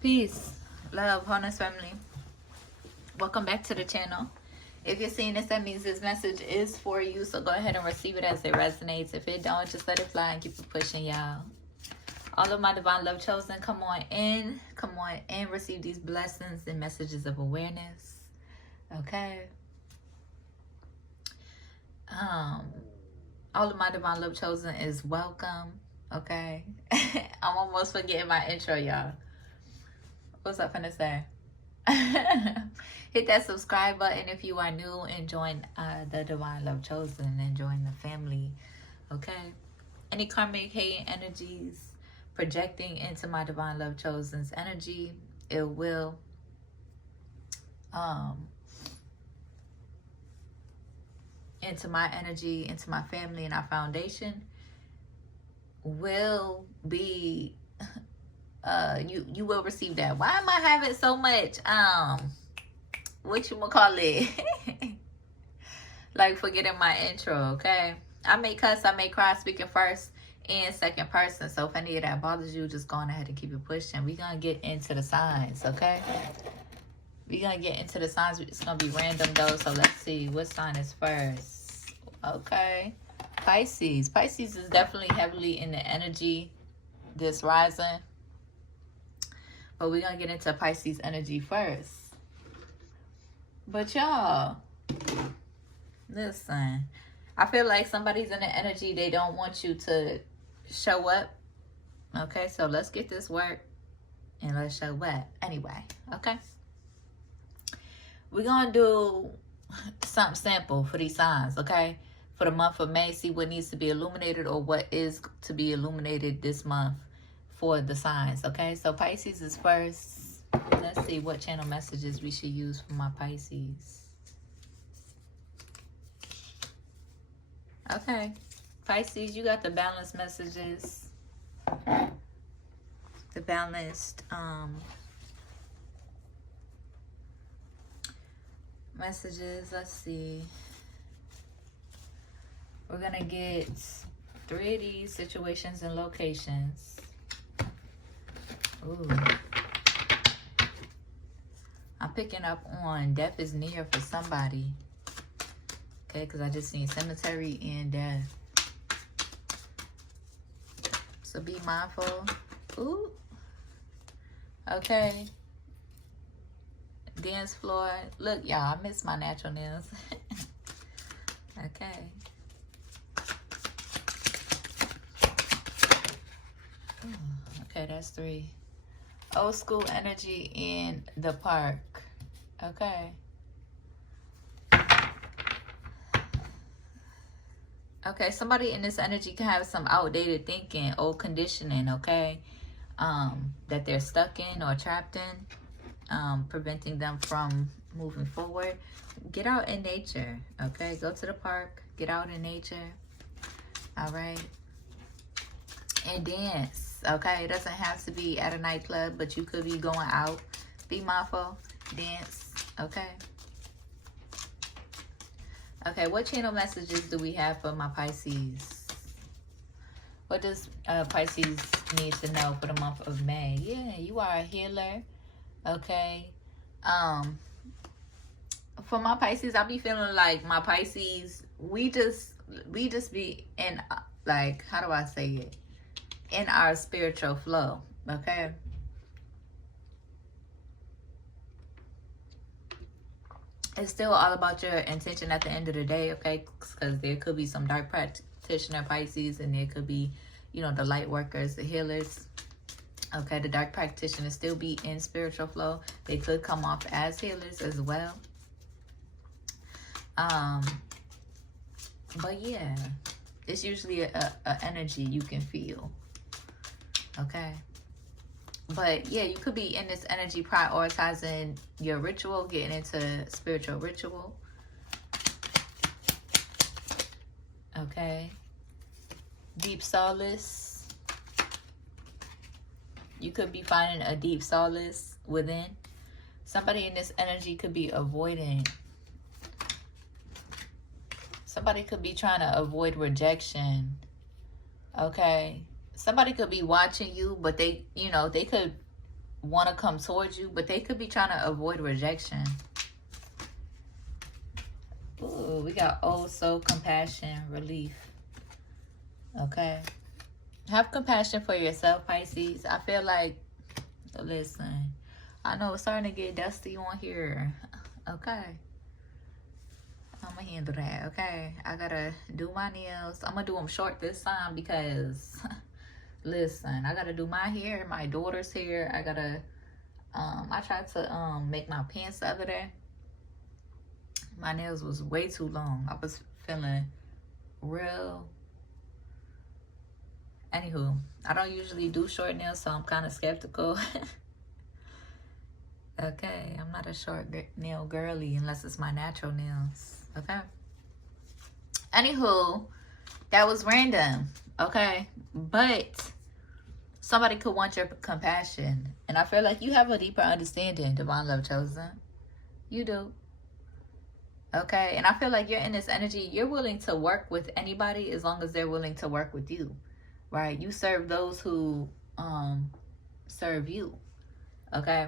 Peace, love, wholeness, family. Welcome back to the channel. If you're seeing this, that means this message is for you. So go ahead and receive it as it resonates. If it don't, just let it fly and keep it pushing, y'all. All of my divine love chosen, come on in. Come on in. Receive these blessings and messages of awareness. Okay. All of my divine love chosen is welcome. Okay. I'm almost forgetting my intro, y'all. What's up, finna say? Hit that subscribe button if you are new and join the divine love chosen and join the family. Okay. Any karmic hating energies projecting into my divine love chosen's energy, it will into my energy, into my family and our foundation, will be you will receive that. Why am I having so much what you gonna call it like forgetting my intro? Okay, I may cuss, I may cry speaking first and second person, so if any of that bothers you, just go on ahead and keep it pushing. We're gonna get into the signs. Okay, we're gonna get into the signs. It's gonna be random though, so let's see what sign is first. Okay, Pisces. Pisces is definitely heavily in the energy this rising, but we're gonna get into Pisces energy first. But y'all, listen, I feel like somebody's in the energy, they don't want you to show up. Okay, so let's get this work and let's show up anyway. Okay, we're gonna do something simple for these signs. Okay, for the month of May, see what needs to be illuminated or what is to be illuminated this month for the signs. Okay, so Pisces is first. Let's see what channel messages we should use for my Pisces. Okay, Pisces, you got the balanced messages. The balanced messages. Let's see. We're gonna get 3 of these situations and locations. Ooh. I'm picking up on death is near for somebody. Okay, because I just need cemetery and death. So be mindful. Ooh. Okay. Dance floor. Look, y'all, I miss my natural nails. Okay. Ooh, okay, that's 3. Old school energy in the park. Okay. Okay, somebody in this energy can have some outdated thinking, old conditioning, okay? That they're stuck in or trapped in, preventing them from moving forward. Get out in nature, okay? Go to the park, get out in nature, all right? And dance. Okay, it doesn't have to be at a nightclub, but you could be going out. Be mindful. Dance. Okay. Okay, what channel messages do we have for my Pisces? What does Pisces need to know for the month of May? Yeah, you are a healer. Okay. For my Pisces, I be feeling like my Pisces, we just be in, like, how do I say it? In our spiritual flow, okay? It's still all about your intention at the end of the day, okay? Because there could be some dark practitioner Pisces, and there could be, you know, the light workers, the healers. Okay, the dark practitioners still be in spiritual flow. They could come off as healers as well. But yeah, it's usually a energy you can feel. Okay, but yeah, you could be in this energy prioritizing your ritual, getting into spiritual ritual. Okay, deep solace. You could be finding a deep solace within. Somebody in this energy could be avoiding. Somebody could be trying to avoid rejection. Okay, somebody could be watching you, but they, you know, they could want to come towards you, but they could be trying to avoid rejection. Ooh, we got so compassion, relief. Okay. Have compassion for yourself, Pisces. I feel like, listen, I know it's starting to get dusty on here. Okay. I'm going to handle that, okay? I got to do my nails. I'm going to do them short this time because, listen, I got to do my hair, my daughter's hair. I got to, I tried to make my pants the other day. My nails was way too long. I was feeling real. Anywho, I don't usually do short nails, so I'm kind of skeptical. Okay, I'm not a short nail girly unless it's my natural nails. Okay. Anywho, that was random. Okay, but somebody could want your compassion, and I feel like you have a deeper understanding, Divine Love Chosen. You do. Okay, and I feel like you're in this energy. You're willing to work with anybody as long as they're willing to work with you, right? You serve those who serve you. Okay.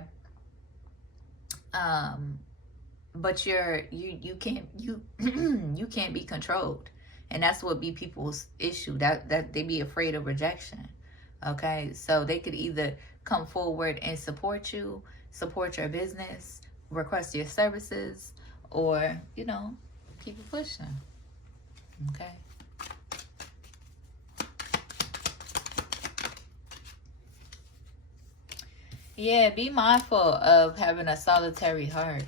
But you can't you can't be controlled, and that's what be people's issue, that they be afraid of rejection. Okay, so they could either come forward and support you, support your business, request your services, or keep it pushing. Okay. Yeah, be mindful of having a solitary heart,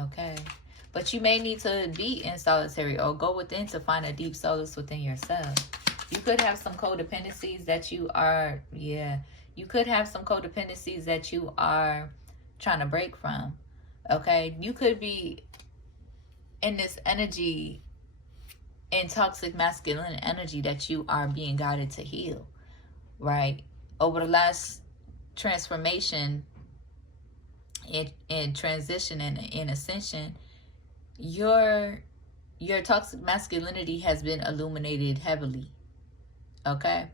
okay? But you may need to be in solitary or go within to find a deep solace within yourself. You could have some codependencies that you are, you could have some codependencies that you are trying to break from, okay? You could be in this energy, in toxic masculine energy that you are being guided to heal, right? Over the last transformation and transition and ascension, your toxic masculinity has been illuminated heavily. Okay.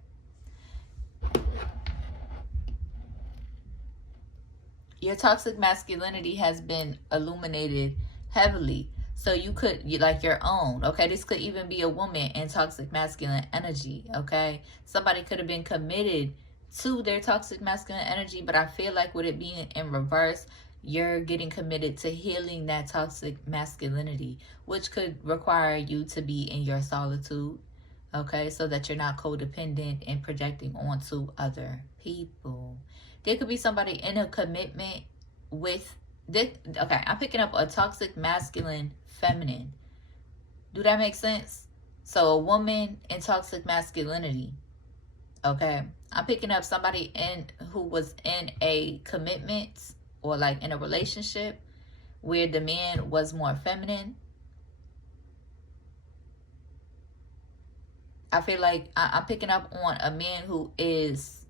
Your toxic masculinity has been illuminated heavily. So you could, like your own, okay? This could even be a woman in toxic masculine energy, okay? Somebody could have been committed to their toxic masculine energy, but I feel like with it being in reverse, you're getting committed to healing that toxic masculinity, which could require you to be in your solitude, okay? So that you're not codependent and projecting onto other people. There could be somebody in a commitment with this. Okay, I'm picking up a toxic masculine feminine. Do that make sense? So a woman in toxic masculinity. Okay, I'm picking up somebody who was in a commitment or like in a relationship where the man was more feminine. I feel like I'm picking up on a man who is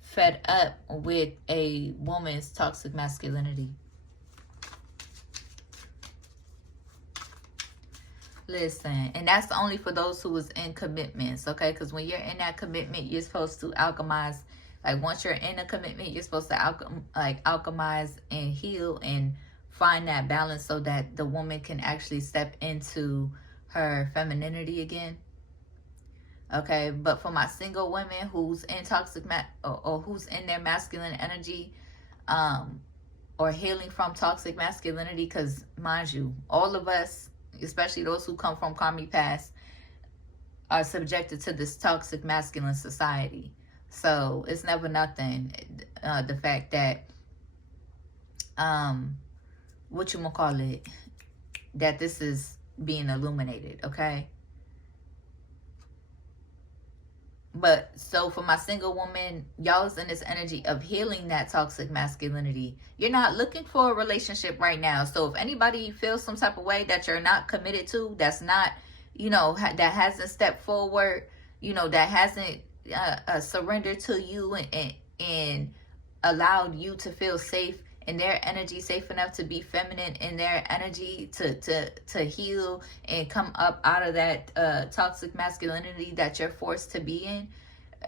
fed up with a woman's toxic masculinity. Listen, and that's only for those who was in commitments, okay? Because when you're in that commitment, you're supposed to alchemize. Like once you're in a commitment, you're supposed to alchemize and heal and find that balance so that the woman can actually step into her femininity again. Okay, but for my single women who's in toxic or who's in their masculine energy, or healing from toxic masculinity, because mind you, all of us, especially those who come from karmic past, are subjected to this toxic masculine society. So it's never nothing, the fact that that this is being illuminated, okay? But so for my single woman, y'all is in this energy of healing that toxic masculinity. You're not looking for a relationship right now. So if anybody feels some type of way that you're not committed to, that's not, that hasn't stepped forward, that hasn't surrendered to you and allowed you to feel safe in their energy, safe enough to be feminine in their energy, to heal and come up out of that toxic masculinity that you're forced to be in.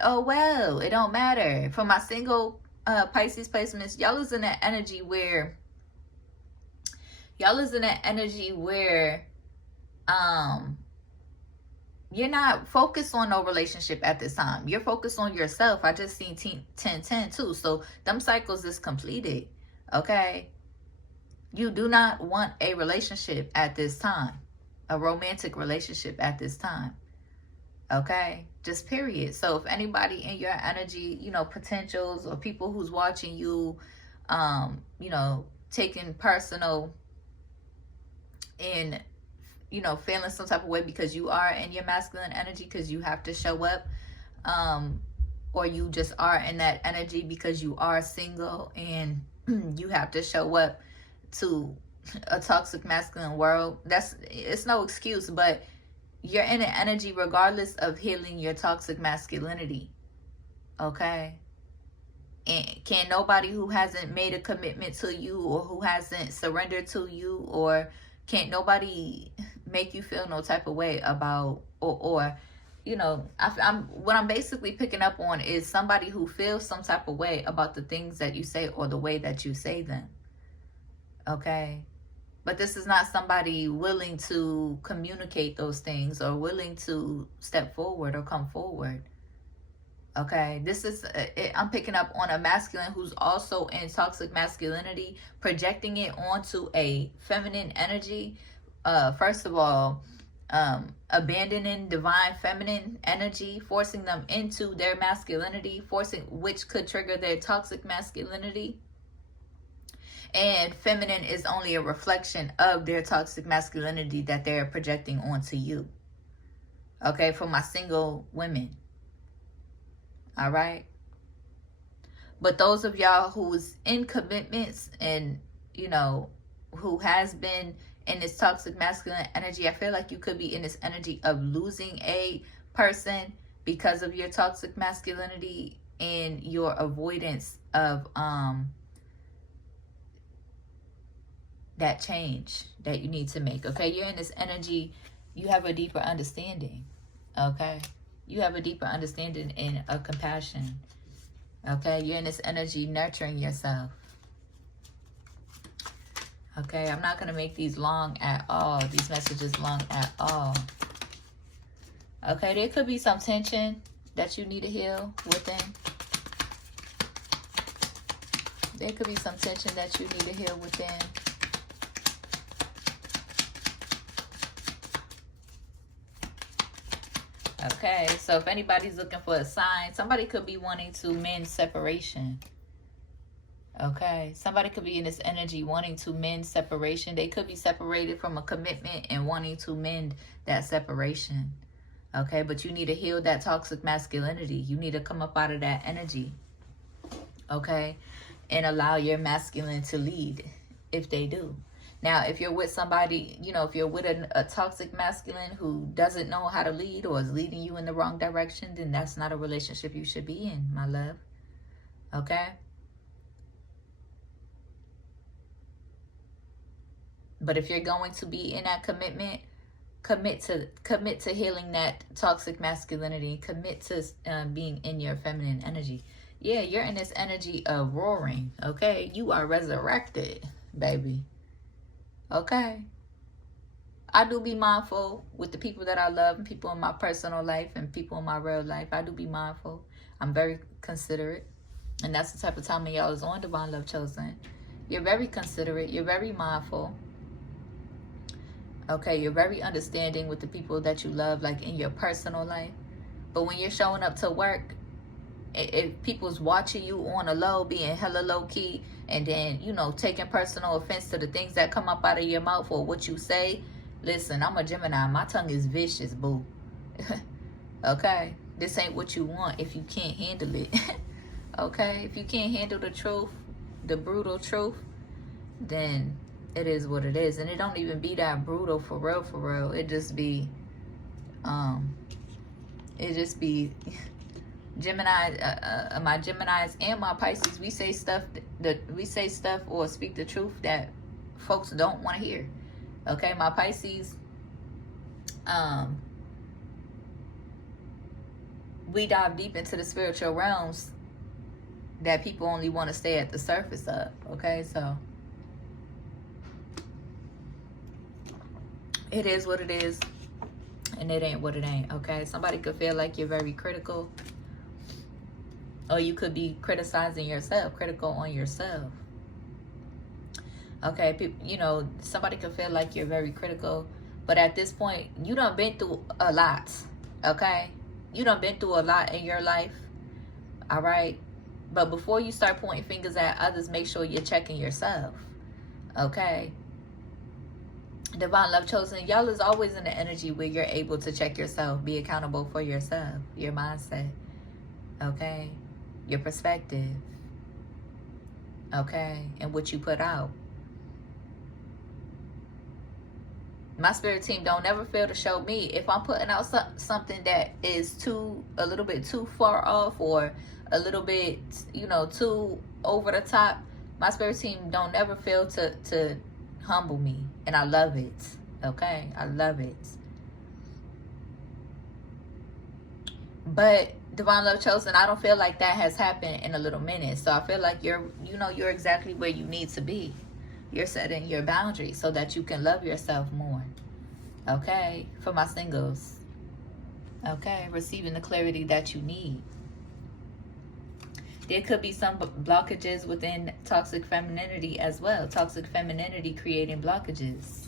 Oh well, it don't matter. For my single Pisces placements, y'all is in that energy where you're not focused on no relationship at this time. You're focused on yourself. I just seen 10 too. So them cycles is completed. Okay. You do not want a relationship at this time. A romantic relationship at this time. Okay. Just period. So if anybody in your energy, you know, potentials or people who's watching you, you know, taking personal in, you know, feeling some type of way because you are in your masculine energy because you have to show up, or you just are in that energy because you are single and you have to show up to a toxic masculine world. It's no excuse, but you're in an energy regardless of healing your toxic masculinity. Okay. And can nobody who hasn't made a commitment to you or who hasn't surrendered to you, or can't nobody make you feel no type of way about, or you know, what I'm basically picking up on is somebody who feels some type of way about the things that you say or the way that you say them. Okay. But this is not somebody willing to communicate those things or willing to step forward or come forward. Okay, this is, I'm picking up on a masculine who's also in toxic masculinity, projecting it onto a feminine energy. First of all, abandoning divine feminine energy, forcing them into their masculinity, which could trigger their toxic masculinity. And feminine is only a reflection of their toxic masculinity that they're projecting onto you. Okay, for my single women. All right. But those of y'all who's in commitments and, you know, who has been in this toxic masculine energy, I feel like you could be in this energy of losing a person because of your toxic masculinity and your avoidance of that change that you need to make. Okay, you're in this energy, you have a deeper understanding. Okay, you have a deeper understanding and a compassion. Okay, you're in this energy nurturing yourself. Okay, I'm not going to make these long at all, these messages long at all. Okay, there could be some tension that you need to heal within. There could be some tension that you need to heal within. Okay, so if anybody's looking for a sign, somebody could be wanting to mend separation. Okay, somebody could be in this energy wanting to mend separation. They could be separated from a commitment and wanting to mend that separation. Okay, but you need to heal that toxic masculinity. You need to come up out of that energy. Okay, and allow your masculine to lead if they do. Now, if you're with somebody, you know, if you're with a toxic masculine who doesn't know how to lead or is leading you in the wrong direction, then that's not a relationship you should be in, my love. Okay? But if you're going to be in that commitment, commit to healing that toxic masculinity. Commit to being in your feminine energy. Yeah, you're in this energy of roaring. Okay? You are resurrected, baby. Okay, I do be mindful with the people that I love and people in my personal life and people in my real life. I do be mindful. I'm very considerate. And that's the type of time y'all is on Divine Love Chosen. You're very considerate. You're very mindful. Okay, you're very understanding with the people that you love, like in your personal life. But when you're showing up to work, if people's watching you on a low, being hella low key, and then, you know, taking personal offense to the things that come up out of your mouth or what you say, listen, I'm a Gemini. My tongue is vicious, boo. Okay? This ain't what you want if you can't handle it. Okay? If you can't handle the truth, the brutal truth, then it is what it is. And it don't even be that brutal for real, for real. It just be, Gemini, my Geminis and my Pisces, we say stuff or speak the truth that folks don't want to hear. Okay, my Pisces, we dive deep into the spiritual realms that people only want to stay at the surface of. Okay, so it is what it is, and it ain't what it ain't. Okay, somebody could feel like you're very critical, or you could be criticizing yourself, critical on yourself. Okay, you know, somebody could feel like you're very critical, but at this point, you done been through a lot. Okay, you done been through a lot in your life. All right, but before you start pointing fingers at others, make sure you're checking yourself. Okay, Divine Love Chosen, y'all is always in the energy where you're able to check yourself, be accountable for yourself, your mindset, okay, your perspective, okay, and what you put out. My spirit team don't ever fail to show me if I'm putting out something that is a little bit too far off, or a little bit, you know, too over the top. My spirit team don't ever fail to humble me, and I love it. Okay, I love it. But Divine Love Chosen, I don't feel like that has happened in a little minute. So I feel like you're exactly where you need to be. You're setting your boundaries so that you can love yourself more. Okay, for my singles. Okay, receiving the clarity that you need. There could be some blockages within toxic femininity as well. Toxic femininity creating blockages.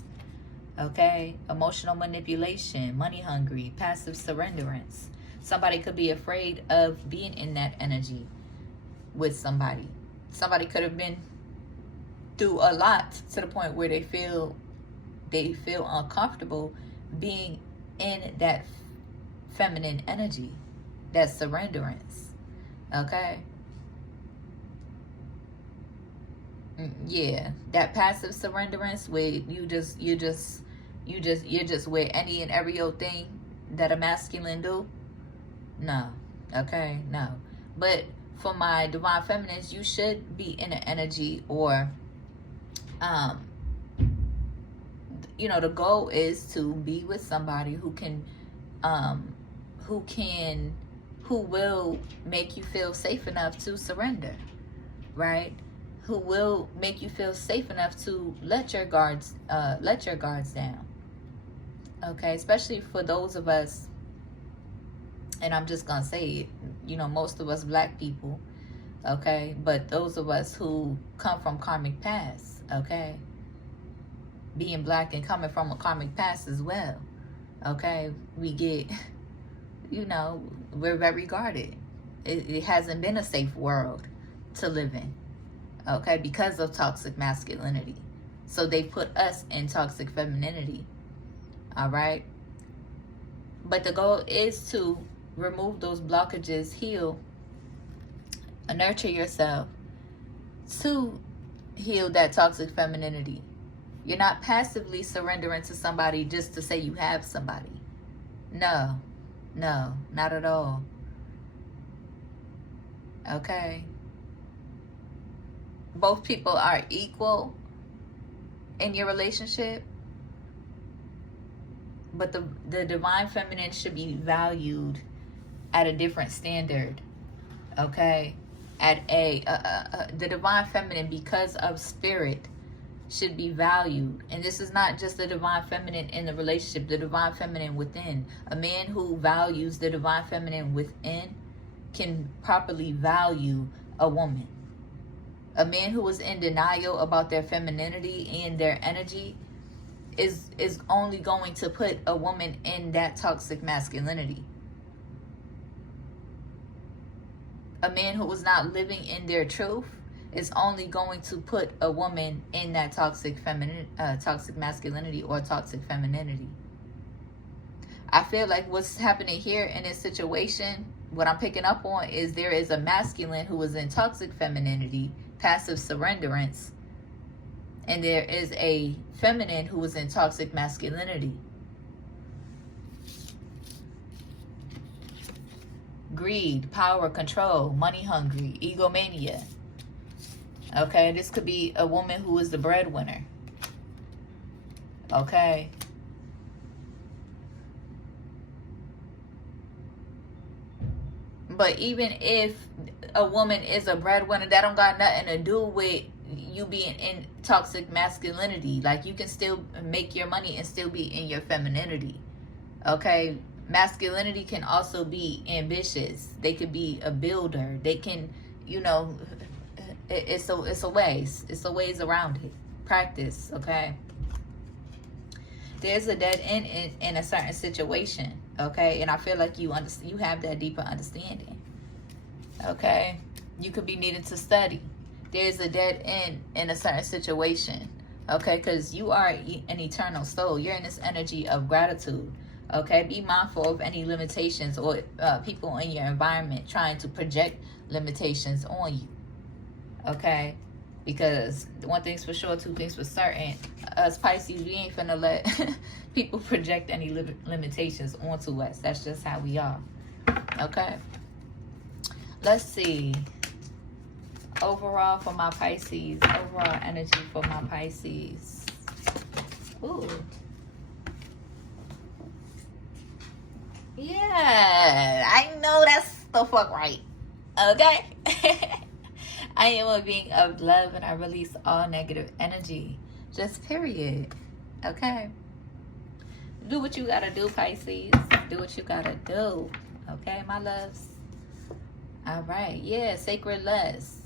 Okay, emotional manipulation, money hungry, passive surrenderance. Somebody could be afraid of being in that energy with somebody. Somebody could have been through a lot to the point where they feel uncomfortable being in that feminine energy, that surrenderance. Okay, yeah, that passive surrenderance where you're just with any and every old thing that a masculine do. No. Okay, no. But for my divine feminines, you should be in an energy, or you know, the goal is to be with somebody who will make you feel safe enough to surrender, right? Who will make you feel safe enough to let your guards down. Okay, especially for those of us, and I'm just gonna say it, you know, most of us black people, okay, but those of us who come from karmic past, okay, being black and coming from a karmic past as well, okay, we get, you know, we're very guarded. It hasn't been a safe world to live in, okay, because of toxic masculinity. So they put us in toxic femininity, all right? But the goal is to remove those blockages, heal, nurture yourself to heal that toxic femininity. You're not passively surrendering to somebody just to say you have somebody. No, no, not at all. Okay? Both people are equal in your relationship, but the divine feminine should be valued at a different standard. Okay? At the divine feminine, because of spirit, should be valued. And this is not just the divine feminine in the relationship, the divine feminine within. A man who values the divine feminine within can properly value a woman. A man who is in denial about their femininity and their energy is only going to put a woman in that toxic masculinity. A man who is not living in their truth is only going to put a woman in that toxic masculinity or toxic femininity. I feel like what's happening here in this situation, what I'm picking up on, is there is a masculine who is in toxic femininity, passive surrenderance, and there is a feminine who is in toxic masculinity. Greed, power, control, money hungry, egomania. Okay, this could be a woman who is the breadwinner. Okay. But even if a woman is a breadwinner, that don't got nothing to do with you being in toxic masculinity. Like, you can still make your money and still be in your femininity. Okay, masculinity can also be ambitious. They could be a builder. They can, you know, it's a ways around it. Practice, okay? There's a dead end in a certain situation, okay? And I feel like you have that deeper understanding, okay? You could be needing to study. There's a dead end in a certain situation, okay? Because you are an eternal soul. You're in this energy of gratitude, okay? Be mindful of any limitations or people in your environment trying to project limitations on you, okay? Because one thing's for sure, two things for certain. Us Pisces, we ain't finna let people project any limitations onto us. That's just how we are, okay? Let's see. Overall for my Pisces. Overall energy for my Pisces. Ooh. Yeah, I know that's the fuck right. Okay? I am a being of love and I release all negative energy. Just period. Okay? Do what you gotta do, Pisces. Do what you gotta do. Okay, my loves? All right. Yeah, sacred lust.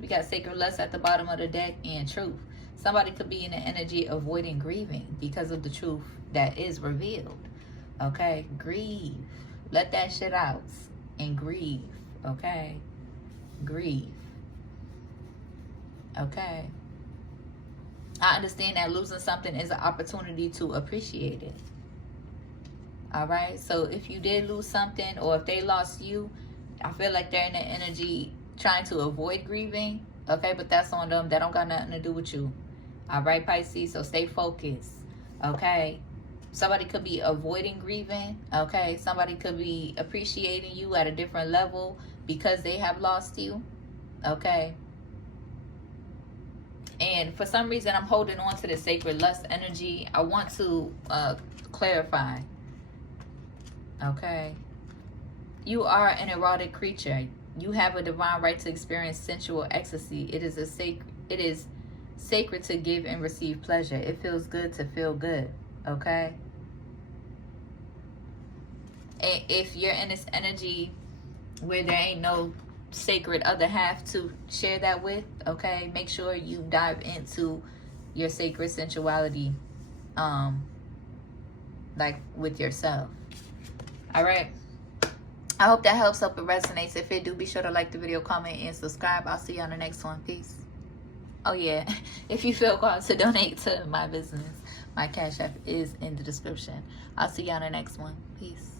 We got sacred lust at the bottom of the deck and truth. Somebody could be in the energy avoiding grieving because of the truth that is revealed. Okay? Grieve. Let that shit out and grieve. Okay? Grieve. Okay? I understand that losing something is an opportunity to appreciate it. All right? So if you did lose something or if they lost you, I feel like they're in the energy trying to avoid grieving. Okay? But that's on them. That don't got nothing to do with you. All right, Pisces? So stay focused. Okay? Somebody could be avoiding grieving. Okay? Somebody could be appreciating you at a different level because they have lost you. Okay? And for some reason, I'm holding on to the sacred lust energy. I want to clarify. Okay? You are an erotic creature. You have a divine right to experience sensual ecstasy. It is sacred to give and receive pleasure. It feels good to feel good. Okay? And if you're in this energy where there ain't no sacred other half to share that with, okay, make sure you dive into your sacred sensuality, like with yourself. All right, I hope that helps. Hope it resonates. If it do, be sure to like the video, comment, and subscribe. I'll see you on the next one. Peace. Oh yeah, if you feel called to donate to my business, my Cash App is in the description. I'll see you on the next one. Peace.